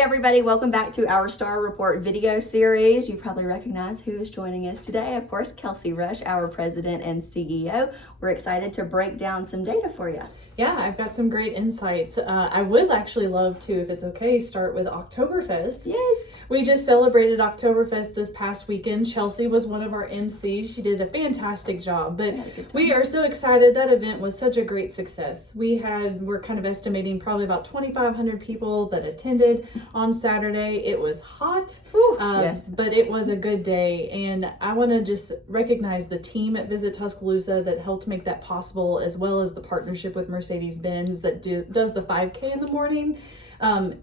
Hey everybody, welcome back to our STR Report video series. You probably recognize who is joining us today. Of course, Kelsey Rush, our president and CEO. We're excited to break down some data for you. Yeah, I've got some great insights. I would actually love to, if it's okay, start with Oktoberfest. Yes. We just celebrated Oktoberfest this past weekend. Chelsea was one of our MCs. She did a fantastic job, but we are so excited. That event was such a great success. We're kind of estimating probably about 2,500 people that attended on Saturday. It was hot, yes, but it was a good day. And I want to just recognize the team at Visit Tuscaloosa that helped make that possible, as well as the partnership with Mercedes-Benz that does the 5K in the morning.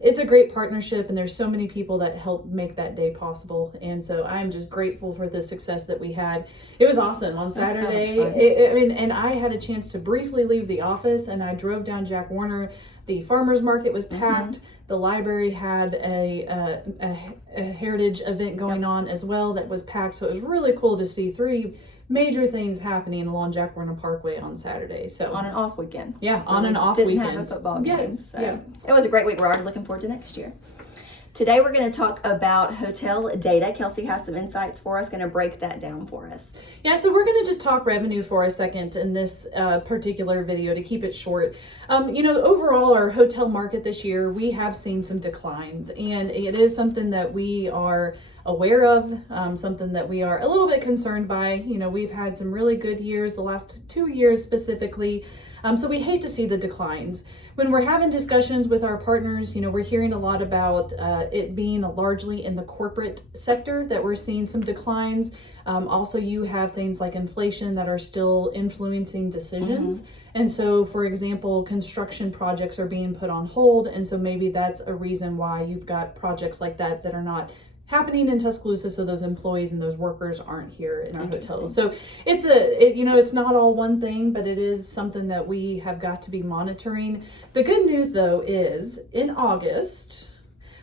It's a great partnership, and there's so many people that help make that day possible. And so I'm just grateful for the success that we had. It was awesome on Saturday. And I had a chance to briefly leave the office, and I drove down Jack Warner. The farmers market was packed. The library had a heritage event going on as well that was packed. So it was really cool to see three major things happening along Jack Warner Parkway on Saturday. So on an off weekend. Yeah, on an off weekend. Didn't have a football game. Yes, So yeah. It was a great week. We're already looking forward to next year. Today we're going to talk about hotel data. Kelsey has some insights for us, going to break that down for us. Yeah, so we're going to just talk revenue for a second in this particular video to keep it short. Overall, our hotel market this year, we have seen some declines, and it is something that we are aware of, something that we are a little bit concerned by. We've had some really good years, the last 2 years specifically. So we hate to see the declines. When we're having discussions with our partners, we're hearing a lot about it being largely in the corporate sector that we're seeing some declines. Also, you have things like inflation that are still influencing decisions. And so, for example, construction projects are being put on hold. And so maybe that's a reason why you've got projects like that are not happening in Tuscaloosa, so those employees and those workers aren't here in our hotels. So it's not all one thing, but it is something that we have got to be monitoring. The good news, though, is in August,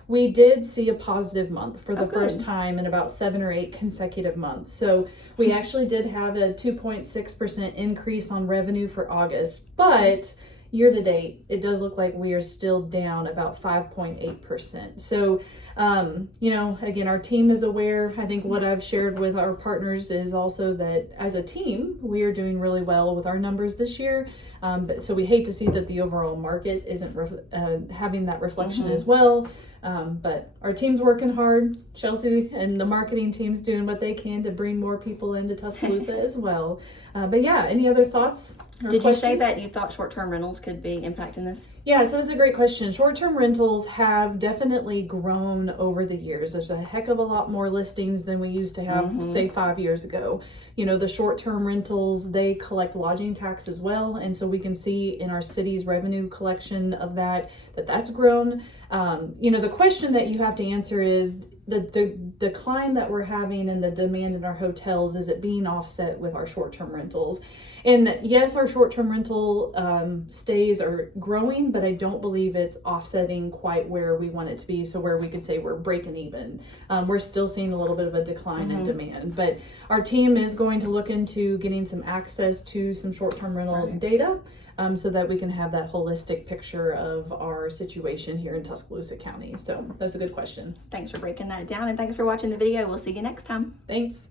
we did see a positive month for the first time in about 7 or 8 consecutive months. So we actually did have a 2.6% increase on revenue for August, but year to date, it does look like we are still down about 5.8%. So, again, our team is aware. I think what I've shared with our partners is also that as a team, we are doing really well with our numbers this year. So we hate to see that the overall market isn't having that reflection as well. But our team's working hard. Chelsea and the marketing team's doing what they can to bring more people into Tuscaloosa as well. But yeah, any other thoughts? Did you say that you thought short-term rentals could be impacting this? Yeah, so that's a great question. Short-term rentals have definitely grown over the years. There's a heck of a lot more listings than we used to have, say, 5 years ago. The short-term rentals, they collect lodging tax as well. And so we can see in our city's revenue collection of that's grown. The question that you have to answer is the decline that we're having in the demand in our hotels, is it being offset with our short-term rentals? And yes, our short-term rental stays are growing, but I don't believe it's offsetting quite where we want it to be. So where we could say we're breaking even. We're still seeing a little bit of a decline in demand, but our team is going to look into getting some access to some short-term rental data so that we can have that holistic picture of our situation here in Tuscaloosa County. So that's a good question. Thanks for breaking that down, and thanks for watching the video. We'll see you next time. Thanks.